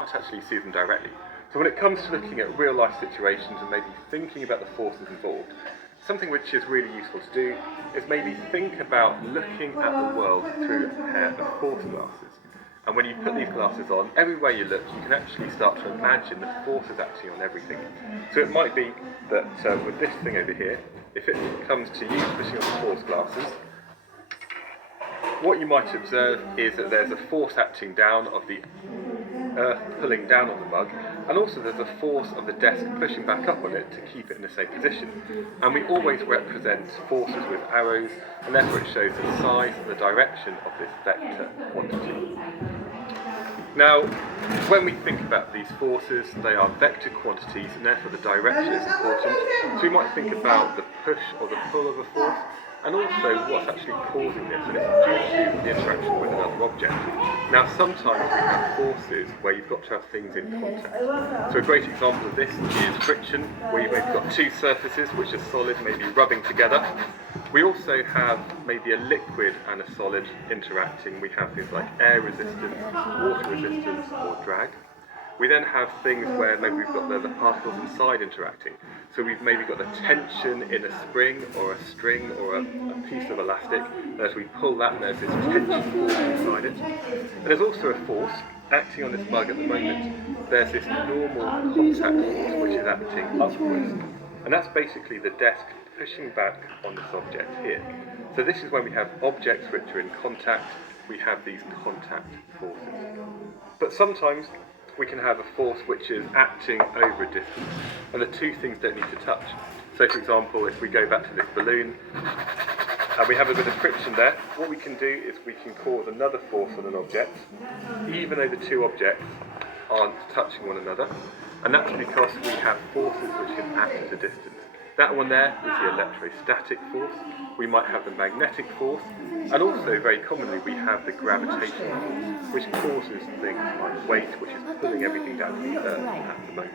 can't actually see them directly. So when it comes to looking at real life situations and maybe thinking about the forces involved, something which is really useful to do is maybe think about looking at the world through a pair of force glasses. And when you put these glasses on, everywhere you look, you can actually start to imagine the forces acting on everything. So it might be that with this thing over here, if it comes to you pushing on the force glasses, what you might observe is that there's a force acting down of the earth pulling down on the mug, and also there's a force of the desk pushing back up on it to keep it in the same position. And we always represent forces with arrows, and therefore it shows the size and the direction of this vector quantity. Now, when we think about these forces, they are vector quantities, and therefore the direction is important. So we might think about the push or the pull of a force, and also what's actually causing this, and it's due to the interaction with another object. Now sometimes we have forces where you've got to have things in contact. So a great example of this is friction, where you've maybe got two surfaces which are solid, maybe rubbing together. We also have maybe a liquid and a solid interacting. We have things like air resistance, water resistance, or drag. We then have things where maybe we've got the particles inside interacting. So we've maybe got the tension in a spring or a string or a piece of elastic, and as we pull that, there's this tension force inside it. And there's also a force acting on this mug at the moment. There's this normal contact force which is acting upwards, and that's basically the desk pushing back on this object here. So this is when we have objects which are in contact, we have these contact forces. But sometimes we can have a force which is acting over a distance, and the two things don't need to touch. So for example, if we go back to this balloon, and we have a bit of friction there, what we can do is we can cause another force on an object, even though the two objects aren't touching one another, and that's because we have forces which can act at a distance. That one there is the electrostatic force. We might have the magnetic force, and also very commonly we have the gravitational force, which causes things like weight, which is pulling everything down to the earth at the moment.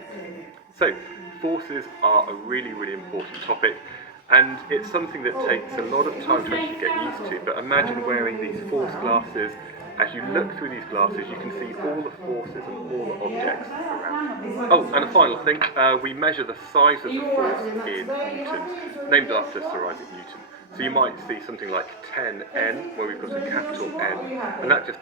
So forces are a really, really important topic, and it's something that takes a lot of time to actually get used to. But imagine wearing these force glasses. As you look through these glasses, you can see all the forces and all the objects around you. Oh, and a final thing, we measure the size of the force in newtons, named after Sir Isaac Newton. So you might see something like 10N, where we've got a capital N, and that just